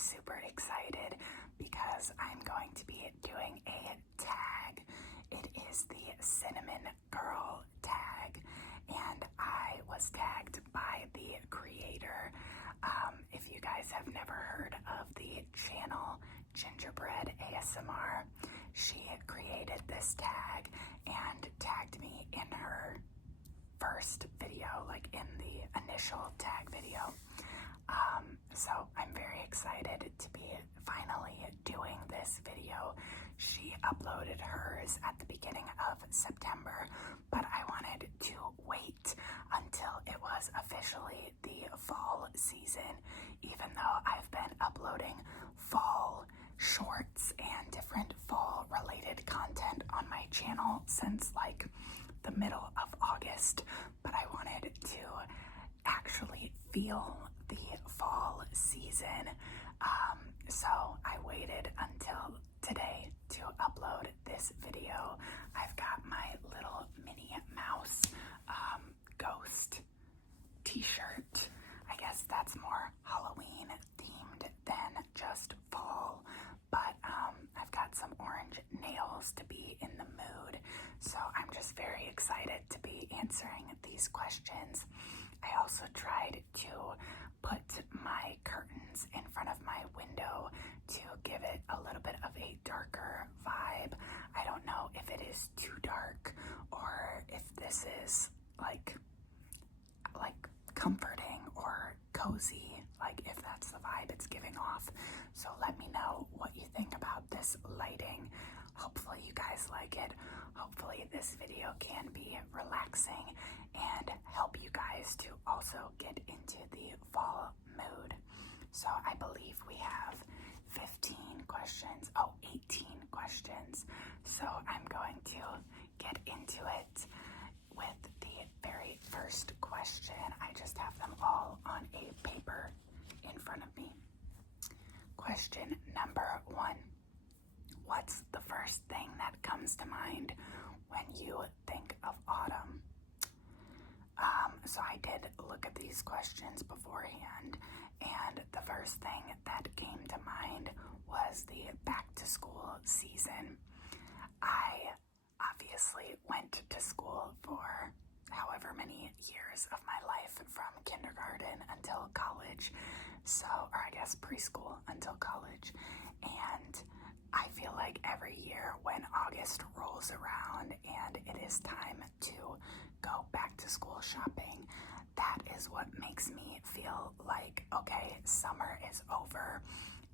super excited because I'm going to be doing a tag. It is the Cinnamon Girl tag, and I was tagged by the creator. If you guys have never heard of the channel Gingerbread ASMR, she created this tag and tagged me in her first video, like in the initial tag video. So I'm very excited to be finally doing this video. She uploaded hers at the beginning of September, but I wanted to wait until it was officially the fall season, even though I've been uploading fall shorts and different fall related content on my channel since like the middle of August, but I wanted to actually feel the fall season. So I waited until today to upload this video. I've got my little Minnie Mouse ghost t-shirt. I guess that's more Halloween themed than just fall, but I've got some orange nails to be in the mood, so I'm just very excited to be answering these questions. I also tried to put my curtains in front of my window to give it a little bit of a darker vibe. I don't know if it is too dark or if this is like comforting or cozy, like if that's the vibe it's giving off. So let me know what you think about this lighting. Hopefully you guys like it. Hopefully this video can be relaxing and help you guys to also get into the fall mood. So I believe we have 18 questions. So I'm going to get into it with the very first question. I just have them all on a paper in front of me. Question number 1. What's the first thing that comes to mind when you think of autumn? So I did look at these questions beforehand, and the first thing that came to mind was the back to school season. I obviously went to school for however many years of my life, from kindergarten until college, or I guess preschool until college, and I feel like every year when August rolls around and it is time to go back to school shopping, that is what makes me feel like, okay, summer is over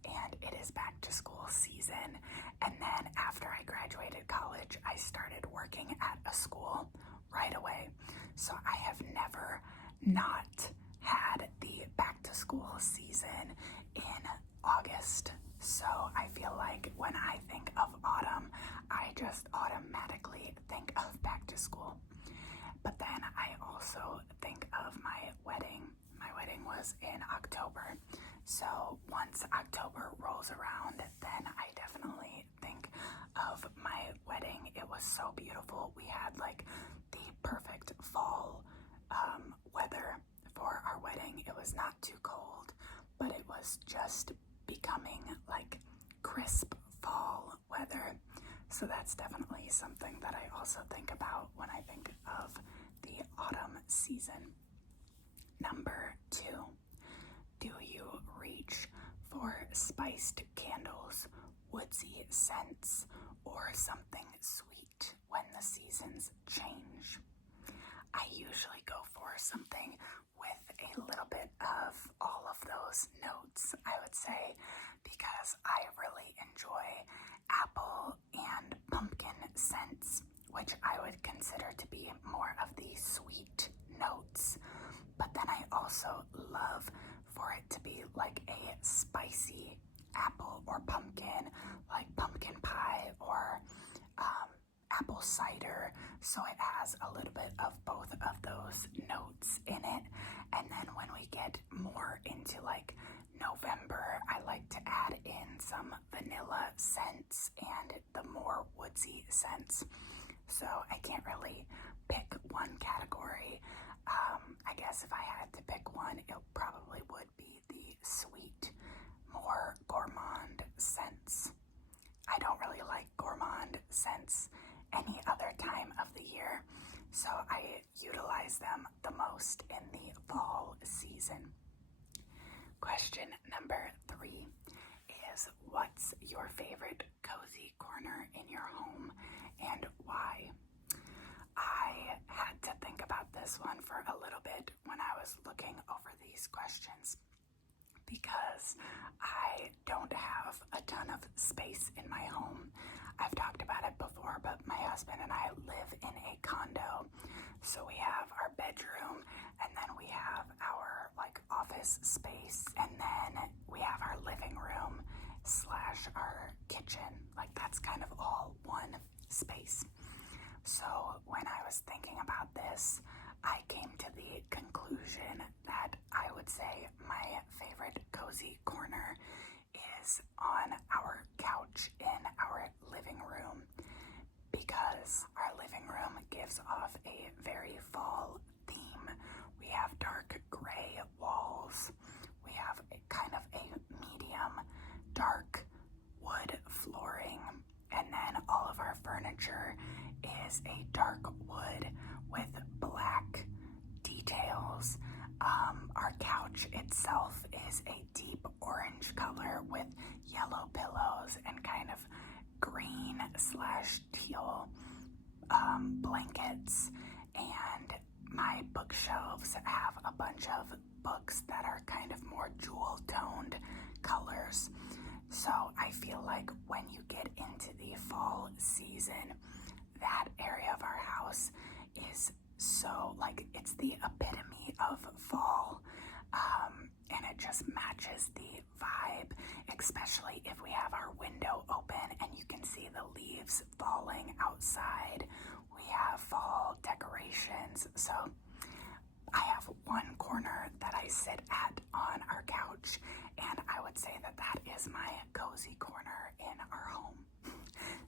and it is back to school season. And then after I graduated college, I started working at a school right away. So I have never not had the back to school season in August. So I feel like when I think of autumn, I just automatically think of back to school. But then I also think of my wedding. My wedding was in October. So once October rolls around, then I definitely think of my wedding. It was so beautiful. We had like the perfect fall weather for our wedding. It was not too cold, but it was just becoming like crisp fall weather. So that's definitely something that I also think about when I think of the autumn season. Number 2, do you reach for spiced candles, woodsy scents, or something sweet when the seasons change? I usually go for something with a little bit of all of those notes, I would say, because I really enjoy apple and pumpkin scents, which I would consider to be more of the sweet notes. But then I also love for it to be like a spicy apple or pumpkin, like pumpkin pie or apple cider. So it has a little bit of both of those notes in it. And then when we get more into like November, I like to add in some vanilla scents and the more woodsy scents. So I can't really pick one category. I guess if I had to pick one, it probably would be the sweet, more utilize them the most in the fall season? Question number 3 is, what's your favorite cozy corner in your home and why? I had to think about this one for a little bit when I was looking over these questions because I don't have a ton of space in my home. I've talked about it before, but my husband and I live in a condo. So we have our bedroom, and then we have our office space, and then we have our living room / our kitchen. That's kind of all one space. So when I was thinking about this, I came to the conclusion that I would say my favorite cozy corner is on our couch in our living room, because our living room gives off a very fall theme. We have dark gray walls. We have kind of a medium dark wood flooring, and then all of our furniture is a dark wood with black details. Our couch itself is a deep orange color with yellow pillows and kind of green / teal blankets, and my bookshelves have a bunch of books that are kind of more jewel toned colors. So I feel like when you get into the fall season, that area of our house is so it's the epitome of fall, and it just matches the vibe, especially if we have our window open and you can see the leaves falling outside. We have fall decorations. So I have one corner that I sit at on our couch, and I would say that that is my cozy corner in our home.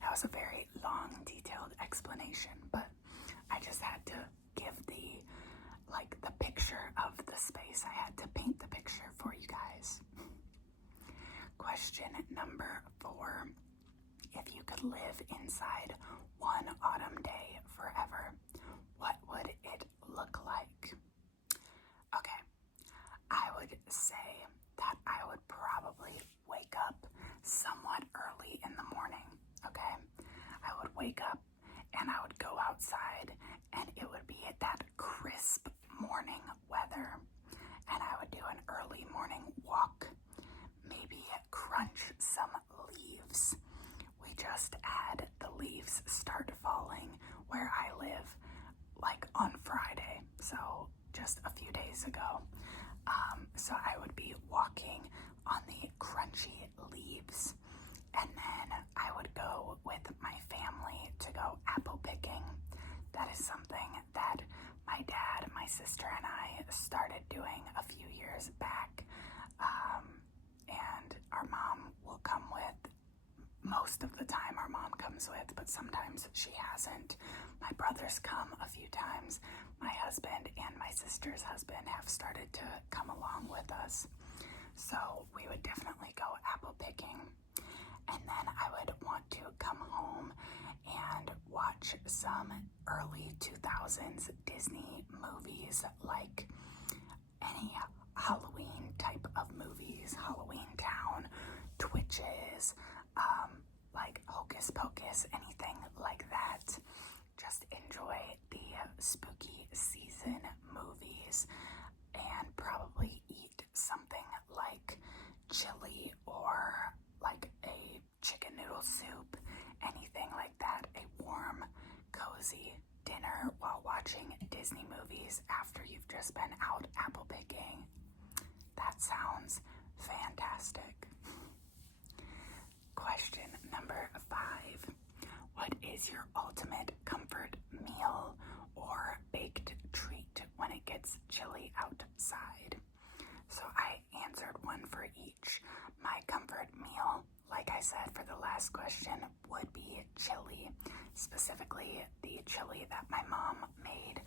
That was a very long, detailed explanation, but I just had to give the picture of the space. I had to paint the picture for you guys. Question number 4. If you could live inside one autumn day forever, what would it look like? Okay, I would say that I would probably wake up somewhat early in the morning, okay? I would wake up and I would go outside, and it would be that crisp morning weather, and I would do an early morning walk, maybe crunch some leaves. We just had the leaves start falling where I live on Friday, so just a few days ago. So I would be walking on the crunchy leaves, and then I would go with my family to go apple picking. That is something that my dad, my sister, and I started doing a few years back, and our mom will come with. Most of the time our mom comes with, but sometimes she hasn't. My brothers come a few times. My husband and my sister's husband have started to come along with us. So we would definitely go apple picking. And then I would want to come home and watch some early 2000s Disney movies, like any Halloween type of movies, Halloween Town, Twitches, Hocus Pocus, anything like that. Just enjoy the spooky season movies and probably eat something like chili or a chicken noodle soup, anything like that. A warm, cozy dinner while watching Disney movies after you've just been out apple picking. That sounds fantastic. Question number 5. What is your ultimate comfort meal or baked treat when it gets chilly outside? So I answered one for each. My comfort meal, like I said for the last question, would be chili. Specifically, the chili that my mom made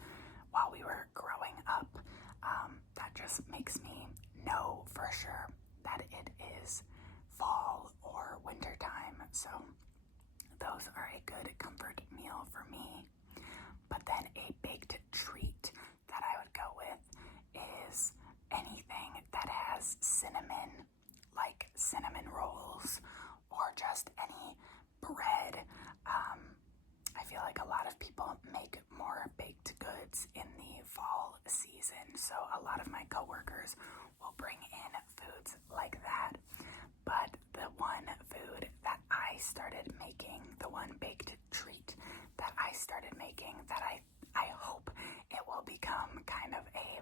while we were growing up. That just makes me know for sure that it is fall or winter time. So those are a good comfort meal for me. But then a baked treat people make more baked goods in the fall season. So a lot of my coworkers will bring in foods like that. But the one food that I started making, the one baked treat that I started making that I hope it will become kind of a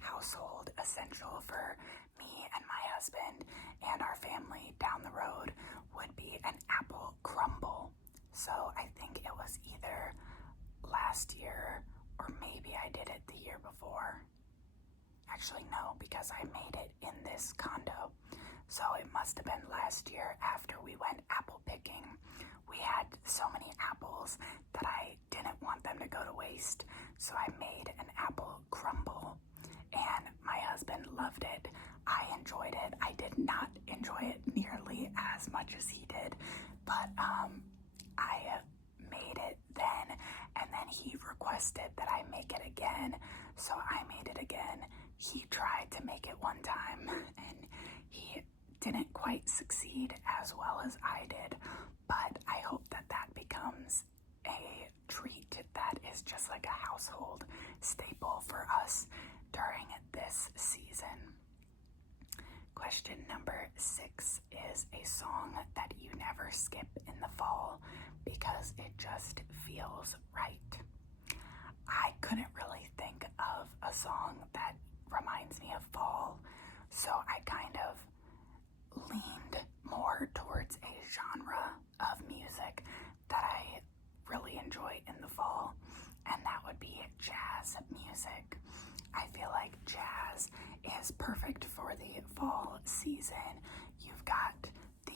household essential for me and my husband and our family down the road would be an apple crumble. So I think it was either last year or maybe I did it the year before. Actually, no, because I made it in this condo. So it must have been last year after we went apple picking. We had so many apples that I didn't want them to go to waste. So I made an apple crumble and my husband loved it. I enjoyed it. I did not enjoy it nearly as much as he did, but I made it then, and then he requested that I make it again, so I made it again. He tried to make it one time, and he didn't quite succeed as well as I did, but I hope that that becomes a treat that is just like a household staple for us during this season. Question number 6 is a song that you never skip in the fall because it just feels right. I couldn't really think of a song that reminds me of fall, so I kind of leaned more towards a genre of music that I really enjoy in the fall, and that would be jazz music. I feel like jazz is perfect for the fall season. You've got the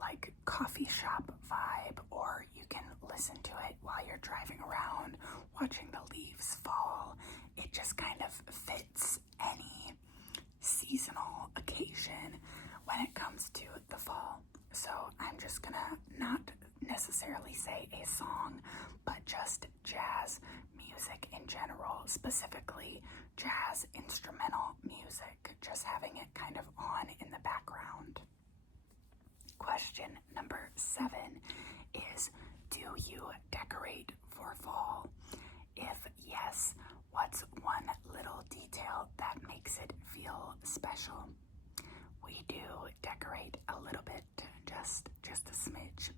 like coffee shop vibe, or you can listen to it while you're driving around watching the leaves fall. It just kind of fits any seasonal occasion when it comes to the fall. So I'm just gonna not necessarily say a song, but just jazz music in general, specifically jazz instrumental music, just having it kind of on in the background. Question number 7 is, do you decorate for fall? If yes, what's one little detail that makes it feel special? We do decorate a little bit, just a smidge.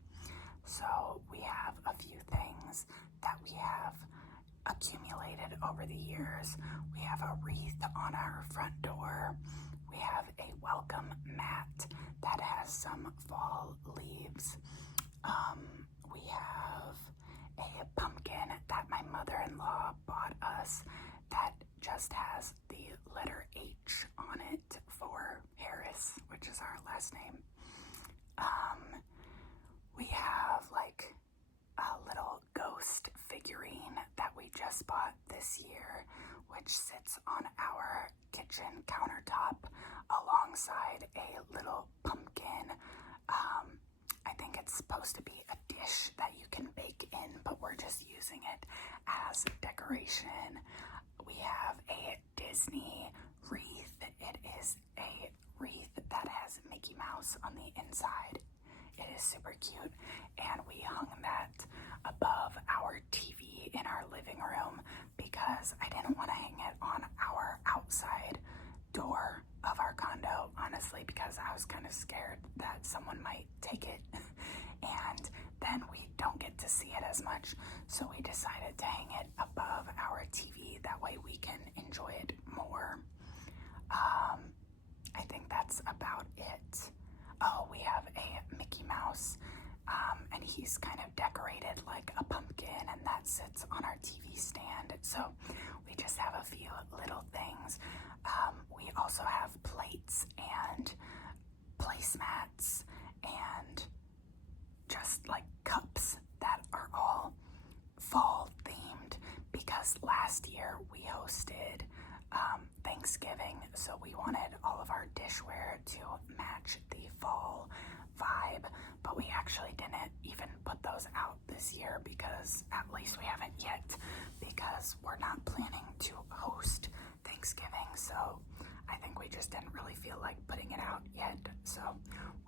So we have a few things that we have accumulated over the years. We have a wreath on our front door. We have a welcome mat that has some fall leaves. We have a pumpkin that my mother-in-law bought us that just has the letter H on it for Harris, which is our last name. We have like a little ghost figurine that we just bought this year, which sits on our kitchen countertop alongside a little pumpkin. I think it's supposed to be a dish that you can bake in, but we're just using it as decoration. We have a Disney wreath. It is a wreath that has Mickey Mouse on the inside. It is super cute, and we hung that above our TV in our living room because I didn't want to hang it on our outside door of our condo, honestly, because I was kind of scared that someone might take it and then we don't get to see it as much. So we decided to hang it above our TV. That way we can enjoy it more. I think that's about it. Oh, we have a Mickey Mouse, and he's kind of decorated like a pumpkin, and that sits on our TV stand. So we just have a few little things. We also have plates and placemats and just like cups that are all fall themed because last year we hosted Thanksgiving, so we wanted all of our dishware to match the fall vibe, but we actually didn't even put those out this year because at least we haven't yet, because we're not planning to host Thanksgiving. So I think we just didn't really feel like putting it out yet, so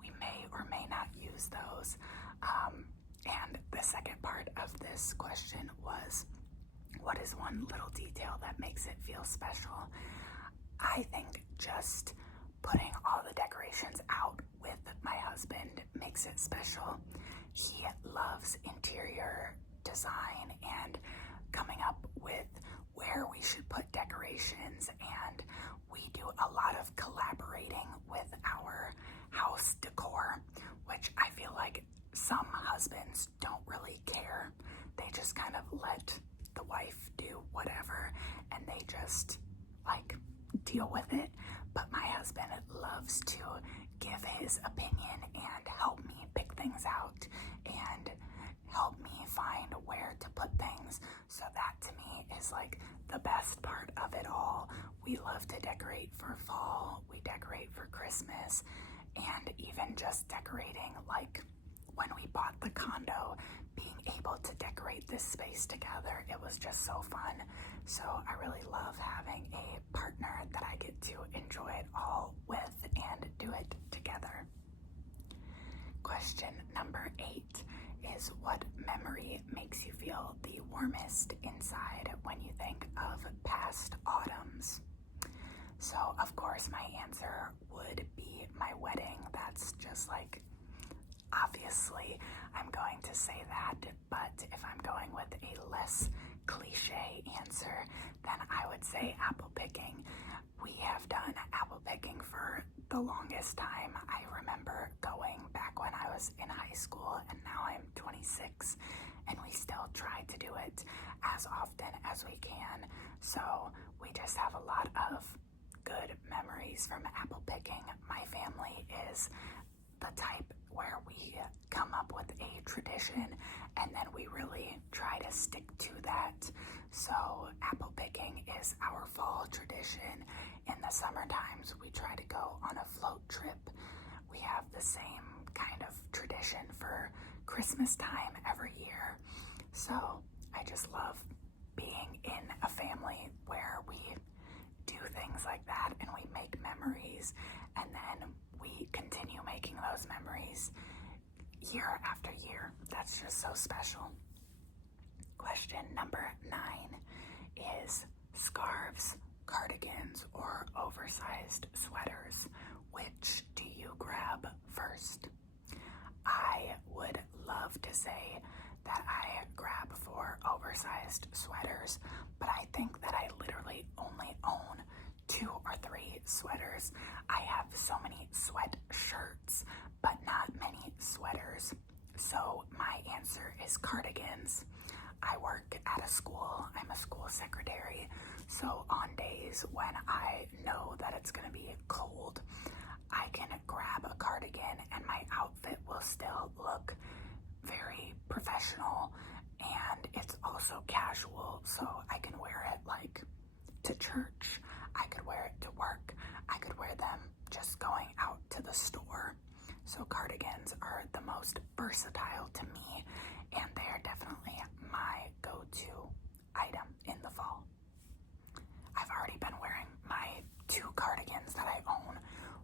we may or may not use those. And the the second part of this question was, what is one little detail that makes it feel special? I think just putting all the decorations out with my husband makes it special. He loves interior design and coming up with where we should put decorations, and we do a lot of collaborating with our house decor, which I feel like some husbands don't really care. They just kind of let the wife do whatever and they just like deal with it. But my husband loves to give his opinion and help me pick things out and help me find where to put things. So that to me is like the best part of it all. We love to decorate for fall, we decorate for Christmas, and even just decorating, like when we bought the condo, being able to decorate this space together, it was just so fun. So I really love having a partner that I get to enjoy it all with and do it together. Question number 8 is, what memory makes you feel the warmest inside when you think of past autumns? So of course my answer would be my wedding. That's just like, obviously I'm going to say that, but if I'm going with a less cliche answer, then I would say apple picking. We have done apple picking for the longest time. I remember going back when I was in high school, and now I'm 26, and we still try to do it as often as we can. So we just have a lot of good memories from apple picking. My family is the type where we come up with a tradition and then we really try to stick to that. So apple picking is our fall tradition. In the summer times, we try to go on a float trip. We have the same kind of tradition for Christmas time every year. So I just love being in a family where we do things like that and we make memories, and then we continue making those memories year after year. That's just so special. Question number 9 is scarves, cardigans, or oversized sweaters. Which do you grab first? I would love to say that I grab for oversized sweaters, but I think that I literally only own 2 or 3 sweaters. I have so many sweatshirts, but not many sweaters. So my answer is cardigans. I work at a school. I'm a school secretary. So on days when I know that it's going to be cold, I can grab a cardigan and my outfit will still look very professional, and it's also casual, so I can wear it like to church, I could wear it to work, I could wear them just going out to the store. So cardigans are the most versatile to me, and they're definitely my go-to item in the fall. I've already been wearing my 2 cardigans that I own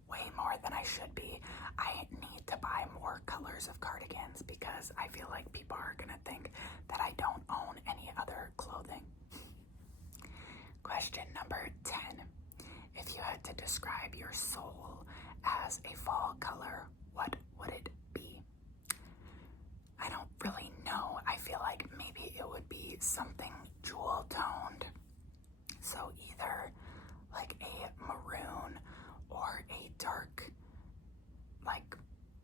way more than I should be. I need to buy more colors of cardigans because I feel like people are gonna think that I don't own any other clothing. Question number 10. If you had to describe your soul as a fall color, what would it be? I don't really know. I feel like maybe it would be something jewel toned. So either like a maroon or a dark, like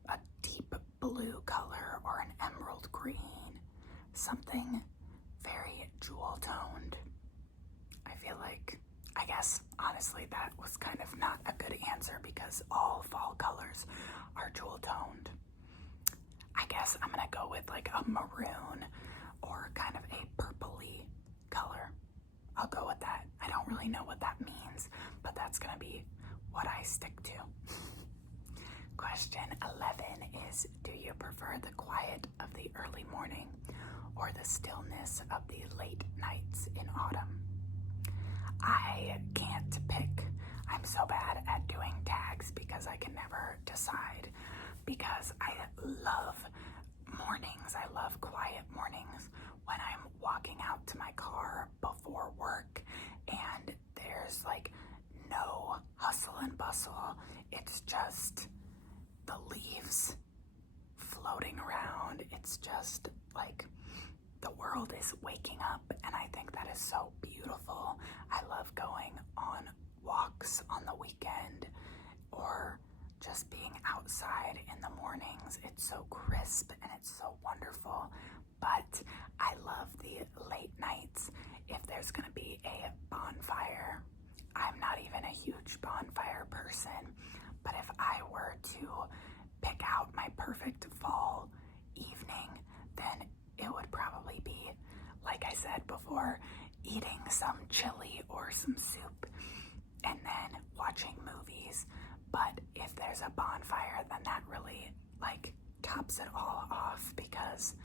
a deep blue color, or an emerald green. Something very jewel toned. I feel like, I guess, honestly, that was kind of not a good answer because all fall colors are jewel toned. I guess I'm gonna go with like a maroon or kind of a purpley color. I'll go with that. I don't really know what that means, but that's gonna be what I stick to. Question 11 is, do you prefer the quiet of the early morning or the stillness of the late nights in autumn? I can't pick. I'm so bad at doing tags because I can never decide, because I love mornings. I love quiet mornings when I'm walking out to my car before work and there's like no hustle and bustle. It's just the leaves floating around. It's just like the world is waking up, and I think that is so beautiful. I love going on walks on the weekend or just being outside in the mornings. It's so crisp and it's so wonderful. But I love the late nights. If there's gonna be a bonfire, I'm not even a huge bonfire person, but if I were to pick out my perfect fall evening, then it would probably be, like I said before, eating some chili or some soup and then watching movies. But if there's a bonfire, then that really like tops it all off, because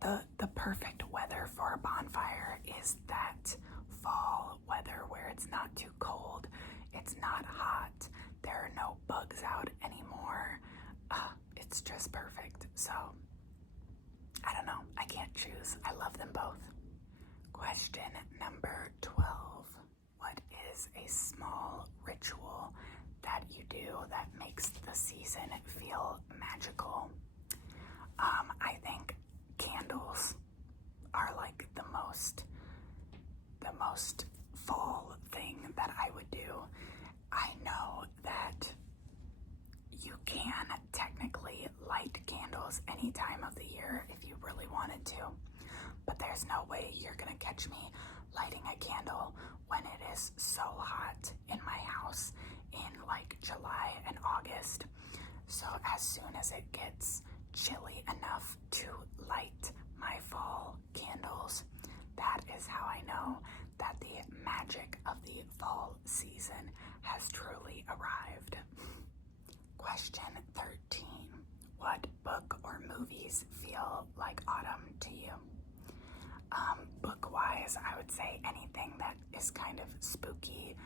the perfect weather for a bonfire is that fall weather where it's not too cold, it's not hot, there are no bugs out anymore. It's just perfect. So I don't know, I can't choose. I love them both. Question number 12. What is a small ritual that you do that makes the season feel magical? I think candles are like the most fall thing that I would do. I know that you can technically light candles any time of the year if you really wanted to, but there's no way you're gonna catch me lighting a candle when it is so hot in my house in like July and August. So as soon as it gets chilly enough to light my fall candles, that is how I know that the magic of the fall season has truly arrived. Question 13. What book or movies feel like autumn to you? Book-wise, I would say anything that is kind of spooky,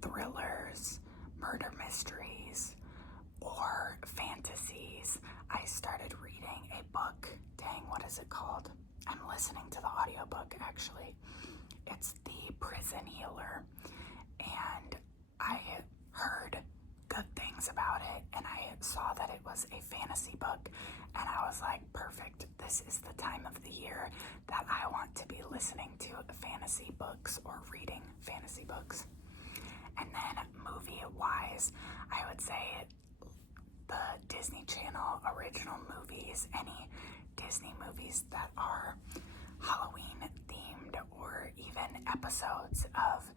thrillers, murder mysteries, or fantasies. I started reading a book. Dang, what is it called? I'm listening to the audiobook, actually. It's The Prison Healer, and I heard good things about it, and I saw that it was a fantasy book, and I was like, perfect, this is the time of the year that I want to be listening to fantasy books or reading fantasy books. And then movie-wise, I would say the Disney Channel original movies, any Disney movies that are Halloween themed, or even episodes of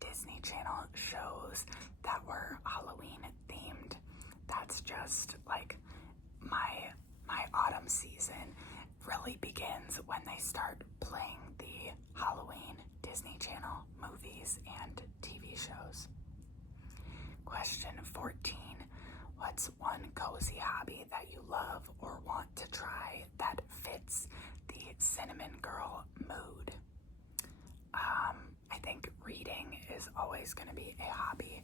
Disney Channel shows that were Halloween themed. That's just like my autumn season really begins when they start playing the Halloween Disney Channel movies and TV shows. Question 14. What's one cozy hobby that you love or want to try that fits the cinnamon girl mood? I think reading is always going to be a hobby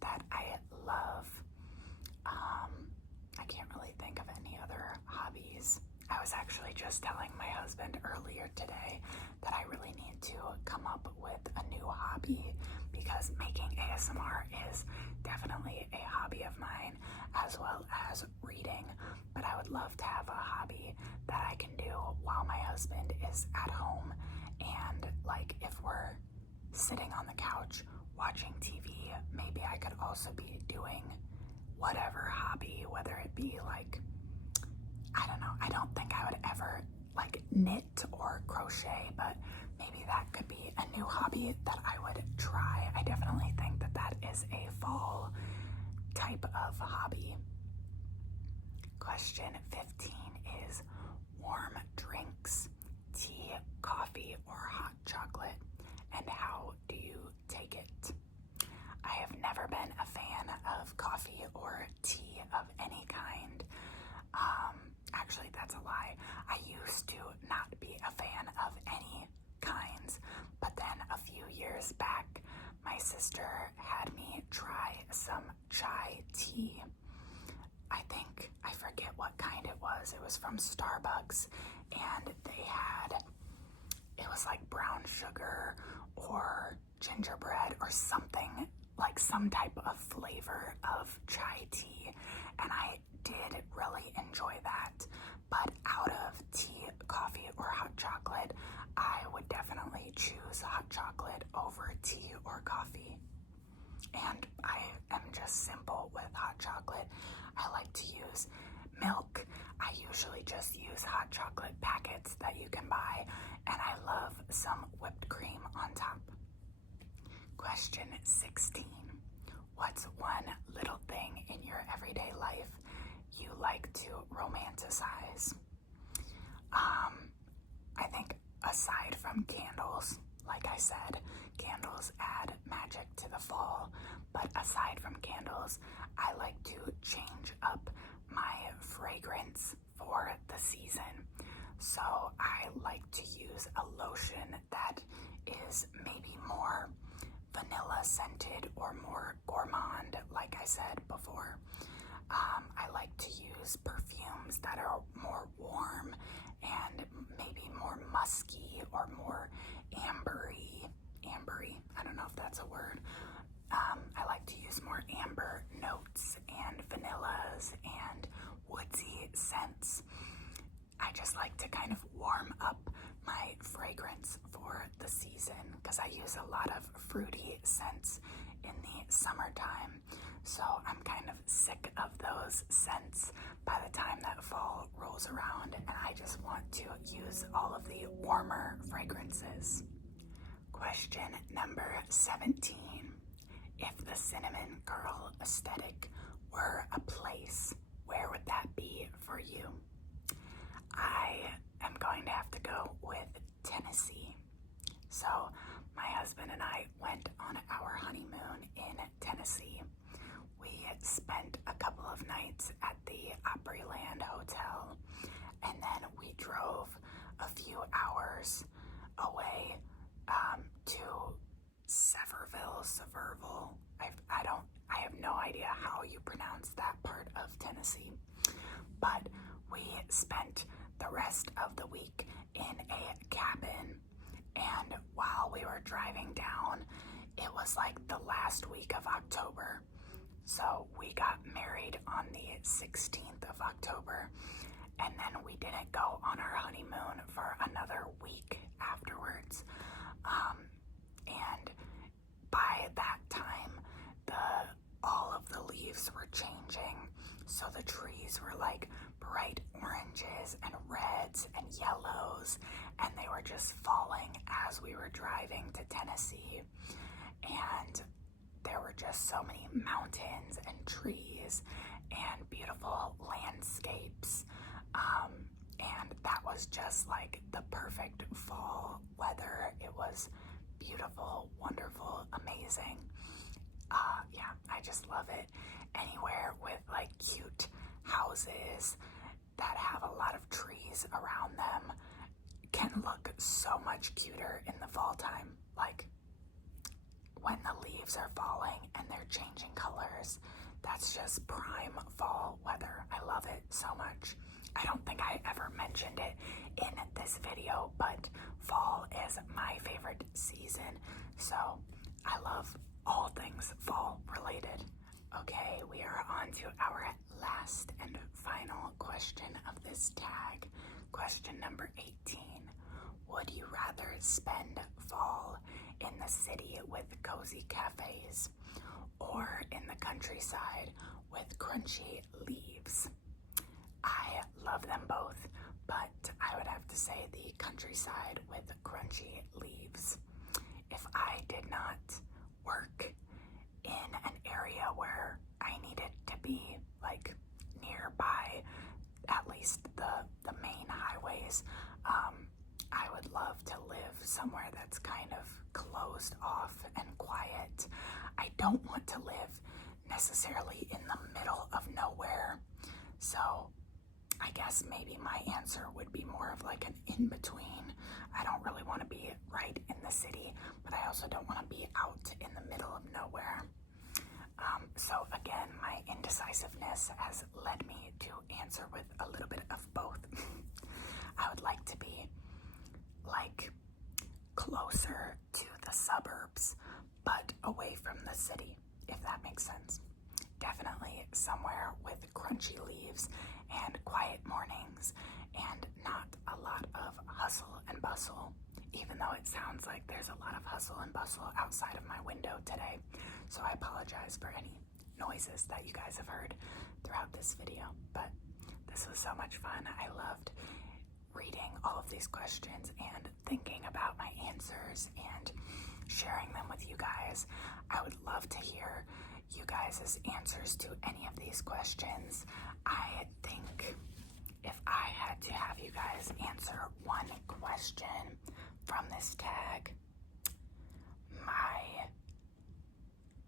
that I love. I can't really think of any other hobbies. I was actually just telling my husband earlier today that I really need to come up with a new hobby, because making ASMR is definitely a hobby of mine, as well as reading. But I would love to have a hobby that I can do while my husband is at home, and like if we're sitting on the couch watching TV, maybe I could also be doing whatever hobby, whether it be like, I don't know, I don't think I would ever like knit or crochet, but maybe that could be a new hobby that I would try. I definitely think that that is a fall type of hobby. Question 15 is warm drinks, tea, coffee, or hot chocolate, and how do you take it? I have never been a fan of coffee or tea of any kind. Actually, that's a lie. I used to not be a fan of any kinds, but then a few years back, my sister had me try some chai tea. I forget what kind it was, was. It was from Starbucks, and it was like brown sugar or gingerbread or something, like some type of flavor of chai tea, and I did really enjoy that. But out of tea, coffee, or hot chocolate, I would definitely choose hot chocolate over tea or coffee. And I am just simple with hot chocolate. I like to use milk. I usually just use hot chocolate packets that you can buy, and I love some whipped cream on top. Question 16. What's one little thing in your everyday life you like to romanticize? I think aside from candles, like I said, candles add magic to the fall, but aside from candles, I like to change up my fragrance for the season. So I like to use a lotion that is maybe more vanilla scented or more gourmand, like I said before. I like to use perfumes that are more warm and maybe more musky or more ambery. I don't know if that's a word. I like to use more amber notes and vanillas and woodsy scents. I just like to kind of warm up my fragrance for the season because I use a lot of fruity scents in the summertime. So I'm kind of sick of those scents by the time that fall rolls around, and I just want to use all of the warmer fragrances. Question number 17. If the cinnamon girl aesthetic were a place, where would that be for you? I am going to have to go with Tennessee. So my husband and I went on our honeymoon in Tennessee. We spent a couple of nights at the Opryland Hotel, and then we drove a few hours away to Sevierville. I have no idea how you pronounce that part of Tennessee, but we spent the rest of the week in a cabin, and while we were driving down, it was like the last week of October. So we got married on the 16th of October, and then we didn't go on our honeymoon for another week afterwards. And by that time, all of the leaves were changing. So the trees were like bright oranges and reds and yellows, and they were just falling as we were driving to Tennessee. And there were just so many mountains and trees and beautiful landscapes. And that was just like the perfect fall weather. It was beautiful, wonderful, amazing. Yeah, I just love it. Anywhere with like cute houses that have a lot of trees around them can look so much cuter in the fall time. Like when the leaves are falling and they're changing colors, that's just prime fall weather. I love it so much. I don't think I ever mentioned it in this video, but fall is my favorite season, so I love all things fall related. Okay, we are on to our last and final question of this tag. Question number 18. Would you rather spend fall in the city with cozy cafes or in the countryside with crunchy leaves? I love them both, but I would have to say the countryside with crunchy leaves. If I did not work in an area where I needed to be like nearby at least the main highways, I would love to live somewhere that's kind of closed off and quiet. I don't want to live necessarily in the middle of nowhere. So I guess maybe my answer would be more of like an in-between. I don't really want to be right in the city, but I also don't want to be out in the middle of nowhere. So again, my indecisiveness has led me to answer with a little bit of both. I would like to be like closer to the suburbs, but away from the city, if that makes sense. Definitely somewhere with crunchy leaves and quiet mornings and not a lot of hustle and bustle, even though it sounds like there's a lot of hustle and bustle outside of my window today. So I apologize for any noises that you guys have heard throughout this video, but this was so much fun. I loved reading all of these questions and thinking about my answers and sharing them with you guys. I would love to hear you guys' answers to any of these questions. I think if I had to have you guys answer one question from this tag, my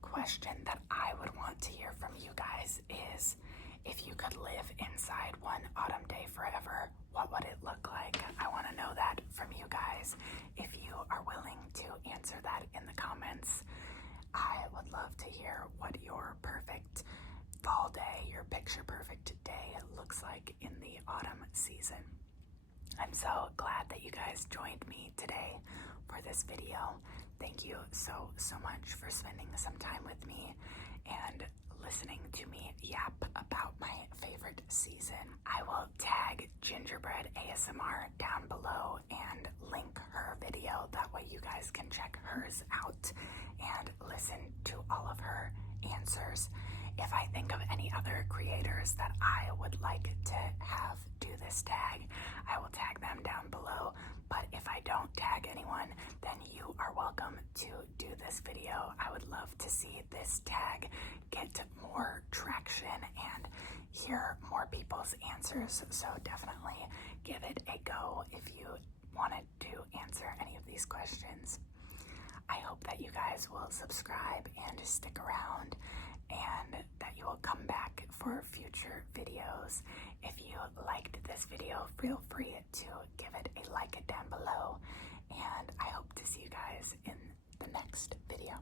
question that I would want to hear from you guys is, if you could live inside one autumn day forever, what would it look like? I want to know that from you guys. If you are willing to answer that in the comments, I would love to hear what your perfect fall day, your picture perfect day looks like in the autumn season. I'm so glad that you guys joined me today for this video. Thank you so much for spending some time with me and listening to me yap about my favorite season. I will tag Gingerbread ASMR down below and link her video. That way you guys can check hers out and listen to all of her answers. If I think of any other creators that I would like to have do this tag, I will tag them down below. But if I don't tag anyone, then you are welcome to do this video. I would love to see this tag get more traction and hear more people's answers. So definitely give it a go if you wanted to answer any of these questions. I hope that you guys will subscribe and stick around, and that you will come back for future videos. If you liked this video, feel free to give it a like down below, and I hope to see you guys in the next video.